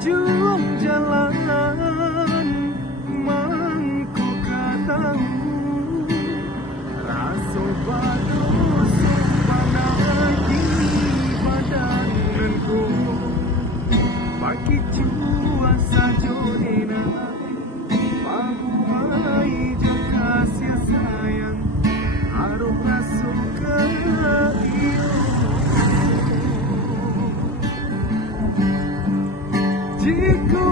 juang jalan mangku katahu raso badu sumbang di badanku bagi jua sajodena pamuai kasih sayang aruh raso ke iyo jika